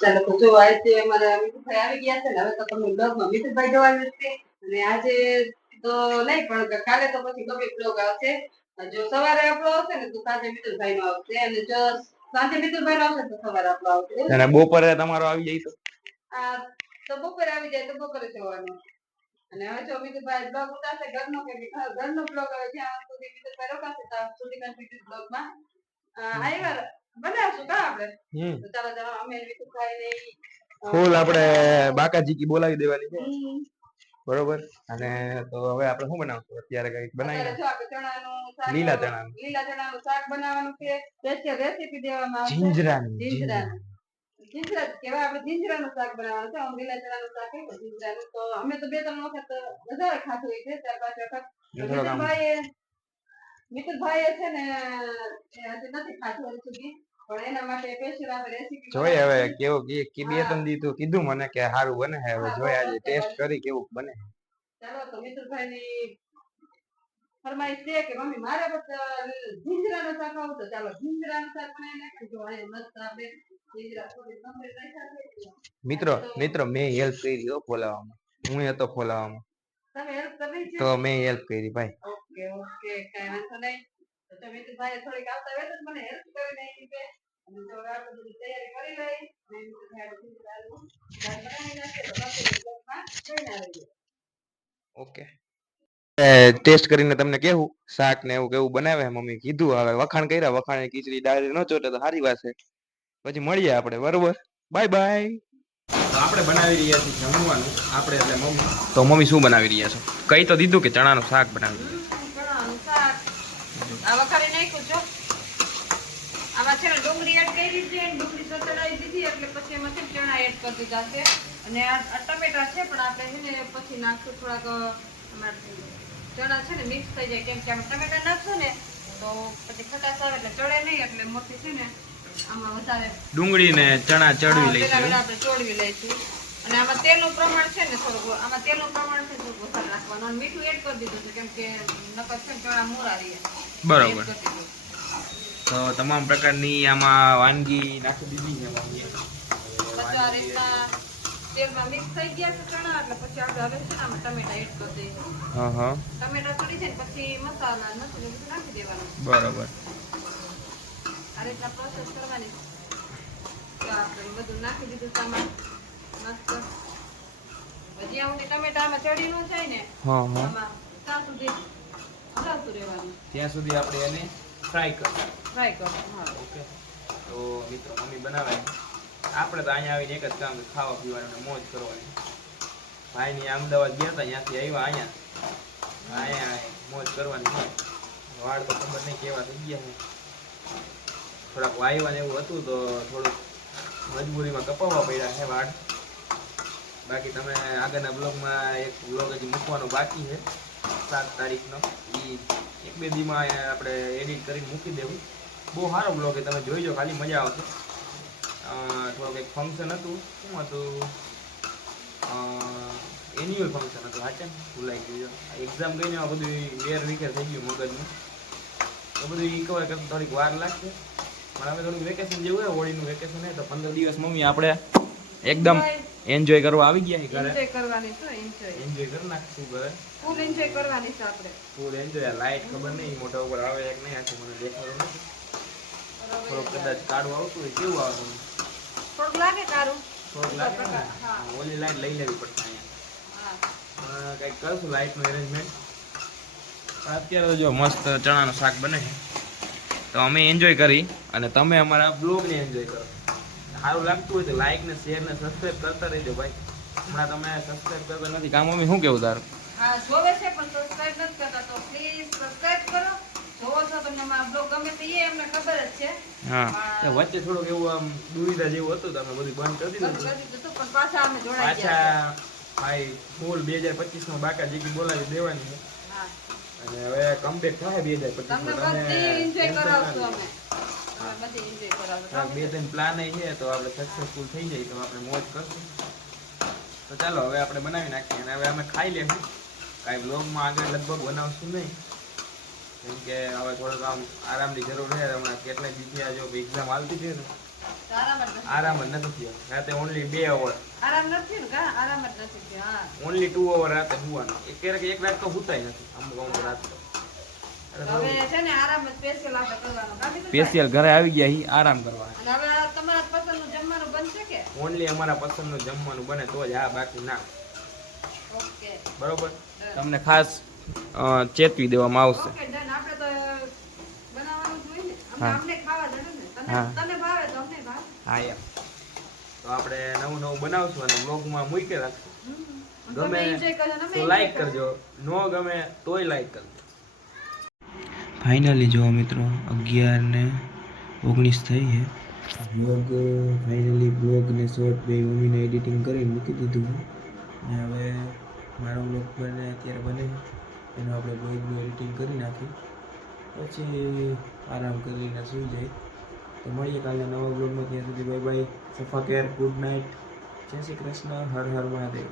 ચાલો તો જો આજે અમારા મિતુભાઈ આવી ગયા છે ને હવે તો તમને બ્લોગમાં મિતુભાઈ જોવાનું છે. અને આજે તો નહીં પણ કાલે તો પછી ગમે બ્લોગ આવશે. જો સવારે આપણો આવશે ને તો સાંજે મિતુભાઈ નો આવશે. અને જો સાંજે મિતુભાઈ નો આવશે તો સવારે આપણો આવશે. અને બપોરે તમારો આવી જાય તો. આ તો બપોરે આવી જાય તો બપોરે જવાનું. અને હવે જો મિતુભાઈ બ્લોગ ઉતારશે ઘરનો કે ઘર- ઘરનો બ્લોગ હવે જ્યાં સુધી ભાઈ રોકાશે ત્યાં સુધી કન્ટિન્યુ બ્લોગમાં આવ્યા બનાવશું કા આપણે? તો ચાલો ચાલો અમે મિતુભાઈ ને ફૂલ આપણે બાકાજી કી બોલાવી દેવાની છે. બરોબર? અને તો હવે આપણે શું બનાવશું? અત્યારે કઈ બનાવી જો આપણે ચણાનું શાક લીલા ચણાનું. લીલા ચણાનું શાક બનાવવાનું છે. સ્પેશિયલ રેસીપી દેવામાં આવશે. જીંજરાનું જીંજરાનું. જીંજરા કહેવાય. આપણે જીંજરાનું શાક બનાવવાનું છે. આમ લીલા ચણાનું શાક જીંજરાનું. તો અમે તો બે ત્રણ વખત વધારે ખાધું છે. ચાર પાંચ વખત ને થોડોક આમ મિતુલભાઈએ મિતુલભાઈએ છે ને નથી ખાધું સુધી પણ એના માટે સ્પેશિયલ આપણે રેસીપી જોઈએ હવે કેવું કે બે ત્રણ દી તો કીધું મને કે સારું બને છે હવે જોઈએ આજે ટેસ્ટ કરી કેવું બને. ચાલો તો મિતુલભાઈ ની ફરમાઈશ છે કે મમ્મી મારે પણ જીંજરાનું શાક આવું તો ચાલો જીંજરાનું શાક બનાવી નાખીએ. જો મસ્ત આપણે જીંજરા થોડી નંબર રાખ્યા છે. મિત્રો મિત્રો મેં હેલ્પ કરી હો હું હતો છે તો મેં હેલ્પ કરી ભાઈ. ઓકે ઓકે કઈ વાંધો નહીં. તો તમે મિતુલભાઈ થોડીક આવતા વેત મને હેલ્પ કરી નાખી છે અને જો આ બધી તૈયારી કરી લઈ અને શાક બનાવી નાખીએ તો બાકી બ્લોગમાં જોઈને આવી ઓકે. ટેસ્ટ કરીને તમને કેવું? શાક ને એવું કેવું બનાવે? મમ્મી કીધું હવે વખાણ કર્યા વખાણ ખીચડી દાળ ન ચોટે તો સારી વાત છે. પછી મળીએ આપણે બરોબર? બાય બાય તો આપણે બનાવી રહ્યા છીએ જમવાનું. આપણે એટલે મમ્મી તો મમ્મી શું બનાવી રહ્યા છો? કઈ તો દીધું કે ચણાનું શાક બનાવી રહ્યા આ વઘારી નાખ્યું છો આમાં છે ને ડુંગળી એડ કરી છે અને ડુંગળી સતડાવી દીધી એટલે પછી એમાં છે ચણા એડ કરી દીધા છે. અને આ ટમેટા છે પણ આપણે છે ને પછી નાખશું થોડાક ચણા છે ને મિક્સ થઈ જાય. કેમ કે આમાં ટમેટા નાખશું ને તો પછી ખટાશ આવે એટલે ચડે નહીં એટલે મોટી છે ને આમાં વધારે ડુંગળી ને ચણા ચડવી લઈશું. આપણે ચોળવી લઈશું. અને આમાં તેલનું પ્રમાણ છે ને થોડું આમાં તેલનું પ્રમાણ છે થોડું વધારે રાખવાનું. અને મીઠું એડ કરી દીધું છે કેમ કે નકર છે ચણા મોરા રહે બરોબર. એડ કરી દીધું. તો તમામ પ્રકારની આમાં વાનગી નાખી દીધી છે મમ્મીએ રીતના તેલમાં મિક્સ થઈ ગયા છે ચણા એટલે પછી આપણે હવે છે ને આમાં ટમેટા એડ કરી હા હા. ટમેટા ચડી જાય ને પછી મસાલા નથી બધું નાખી દેવાનું. બરાબર. આ રીતના પ્રોસેસ કરવાની. તો આપણે બધું નાખી દીધું સામાન મસ્ત. હજી કે ટમેટા ચડી ન જાય ને હા હા. ત્યાં સુધી હલાવતું રહેવાનું. ત્યાં સુધી આપણે એને ફ્રાય કરવાનું હા. ઓકે. તો મિત્રો મમ્મી બનાવે. આપણે તો અહીંયા આવીને એક જ કામ ખાવા પીવાનું મોજ કરવાની. ભાઈ ની અમદાવાદ ગયા હતા ત્યાંથી આવ્યા અહીંયા. અહીંયા મોજ કરવાની વાળ તો ખબર નહીં કેવા થઈ ગયા છે. થોડાક વાયવા ને એવું હતું તો થોડુંક મજબૂરીમાં કપાવવા પડ્યા છે વાળ. બાકી તમે આગળના બ્લોગમાં એક બ્લોગ હજી મૂકવાનો બાકી છે, સાત તારીખનો. એ એક બે દીમાં આપણે એડિટ કરીને મૂકી દેવું. બહુ સારો બ્લોગ છે, તમે જોઈજો ખાલી મજા આવશે. થોડુંક એક ફંક્શન હતું, શું હતું? એન્યુઅલ ફંક્શન હતું હાચે? ભૂલાઈ ગયું એક્ઝામ ગઈને આ બધું વેર વિખેર થઈ ગયું મગજનું તો બધું રિકવર કરતા થોડીક વાર લાગશે. પણ હવે થોડુંક વેકેશન જેવું હોય, હોળીનું વેકેશન હોય, તો પંદર દિવસ મમ્મી આપણે એકદમ એન્જોય કરવા આવી ગયા ઘરે? એન્જોય કરવાની છે એન્જોય એન્જોય કરી નાખશું ઘરે? ફૂલ એન્જોય કરવાની છે આપણે. ફૂલ એન્જોય લાઈટ ખબર નહીં મોટા ઉપર આવે કે નહીં આખું મને દેખાડું નથી. થોડોક કદાચ કાઢવું આવતું હોય કેવું આવતું? થોડુંક લાગે કારું થોડોક લાગે? હા. ઓલી લાઈટ લઈ લેવી પડશે અહીંયા. હા. કંઈક કરશું લાઈટનું અરેન્જમેન્ટ અત્યારે તો જો મસ્ત ચણાનું શાક બને તો અમે એન્જોય કરી અને તમે અમારા બ્લોગને એન્જોય કરો. સારું લાગતું હોય તો લાઈક ને શેર ને સબસ્ક્રાઇબ કરતા રહેજો ભાઈ. હમણાં તમે સબસ્ક્રાઇબ કરતા નથી. કામ મમ્મી શું કેવું તારું? હા જોવે છે પણ સબસ્ક્રાઇબ નથી કરતા તો પ્લીઝ સબસ્ક્રાઇબ કરો. જોવો છો તમને અમારા બ્લોગ ગમે તો એ એમને ખબર જ છે. હા. વચ્ચે થોડુંક એવું આમ દુવિધા જેવું હતું તો અમે બધું બંધ કરી દીધું પણ પાછા અમે જોડાઈ ગયા ભાઈ ફૂલ બે હજાર પચીસમાં બાકા જીકી બોલાવી દેવાની છે. અને હવે કમબેક થાય બે હજાર પચીસ બે ત્રણ પ્લાન છે તો આપણે સક્સેસફુલ થઈ જાય તો આપણે મોજ કરશું. તો ચાલો હવે આપણે બનાવી નાખીએ અને હવે અમે ખાઈ લેશું. કાંઈ બ્લોગમાં આગળ લગભગ બનાવશું નહીં. કેમ કે હવે થોડોક આમ આરામની જરૂર છે હમણાં કેટલાય બીજી થયા જો એક્ઝામ આવતી છે ને. આરામ જ નથી. થયો. રાતે ઓનલી બે અવર આરામ નથી ને કા? આરામ જ નથી થયો હા. ઓનલી ટુ અવર રાતે સુવાનું એક ક્યારેક એક રાત તો સુતાય નથી. અમુક અમુક રાત તો તો હવે છે ને આરામ જ સ્પેશિયલ ઘરે આવી ગયા હી આરામ કરવા હવે તમારા પસંદનું જમવાનું બનશે કે? ઓનલી અમારા પસંદનું જમવાનું બને તો જ હા બાકી ના. ઓકે. બરોબર? તમને ખાસ ચેતવી દેવામાં આવશે. Okay done. આપણે તો બનાવવાનું જ ને. અમને હા. ખાવા ને. તને. ભાવે તો અમને ભાવે. હા એમ. તો આપણે નવું નવું બનાવશું અને બ્લોગમાં મૂકી રાખશું. ગમે ને તો લાઈક કરજો. નો ગમે તોય લાઈક કરજો. ફાઇનલી જો મિત્રો, અગિયાર ને ઓગણીસ થઈ છે. બ્લોગ ફાઇનલી બ્લોગ ને શોર્ટ બે મમ્મીને એડિટિંગ કરીને મૂકી દીધું અને હવે મારો બ્લોગ બને અત્યારે બને એનું આપણે બ્લોગનું એડિટિંગ કરી નાખી પછી આરામ કરીને સૂઈ જાય. તો મળીએ કાલે નવા બ્લોગમાં ત્યાં સુધી bye bye સફા care good night Jai Shri Krishna. Har Har Mahadev.